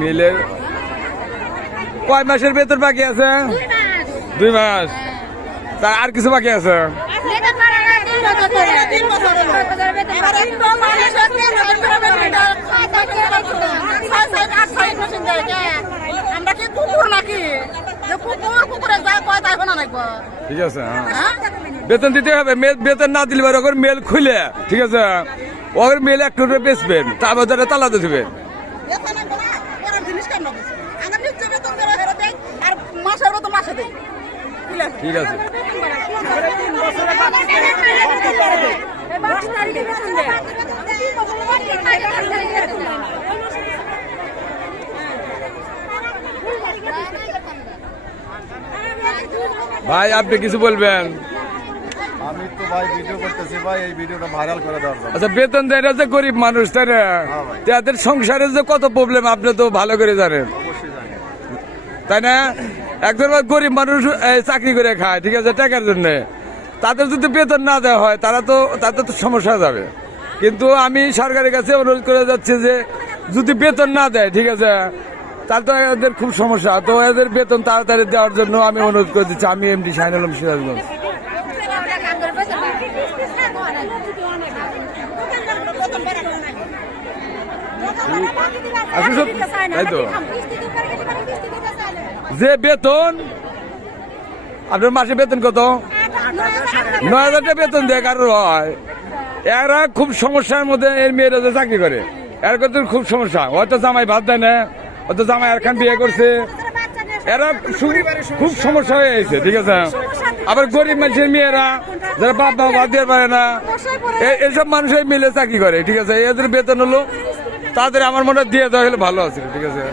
মিলের কয় মাসের বেতন বাকি আছে? 2 মাস। তা আর কিছু বাকি আছে? ঠিক আছে, বেতন দিতে হবে। বেতন না দিলে ওর মেল খুলে, ঠিক আছে, ওর মেল একটু বেচবেন, তারপর তালাতে দেবেন। ঠিক আছে, ভাই আপনি কিছু বলবেন? আমি তো ভাই ভিডিও করতেছি ভাই, এই ভিডিওটা ভাইরাল করে দেওয়ার জন্য। আচ্ছা, বেতন দেয় না যে গরিব মানুষ, তাই না? তাদের সংসারে যে কত প্রবলেম আপনি তো ভালো করে জানেন, অবশ্যই জানি। তাই না? একজন গরিব মানুষ চাকরি করে খায়, ঠিক আছে, টাকার জন্য। তাদের যদি বেতন না দেওয়া হয় তাদের তো সমস্যা হয়ে যাবে। কিন্তু আমি সরকারের কাছে অনুরোধ করে যাচ্ছি যে যদি বেতন না দেয়, ঠিক আছে, তাহলে তো এদের খুব সমস্যা। তো এদের বেতন তাড়াতাড়ি দেওয়ার জন্য আমি অনুরোধ করে দিচ্ছি। আমি এমডি শাহিনুল আলম সিরাজগঞ্জ। তাই তো, যে বেতন আপনার মাসে বেতন কত? 9,000 টাকা বেতন দেয় কারোর হয়। এরা খুব সমস্যার মধ্যে, এর মেয়েরা যে চাকরি করে এর করতে খুব সমস্যা। হয়তো জামাই ভাত দেয় না, হয়তো জামাই আর খান বিয়ে করছে, এরা খুব সমস্যা হয়ে গেছে, ঠিক আছে। আবার গরিব মানুষের মেয়েরা যারা বাপ মা ভাত দিয়ে পারে না, এইসব মানুষের মিলে চাকরি করে, ঠিক আছে। এদের বেতন হলো তাদের আমার মনে দিয়ে দেওয়া হলে ভালো আছে, ঠিক আছে।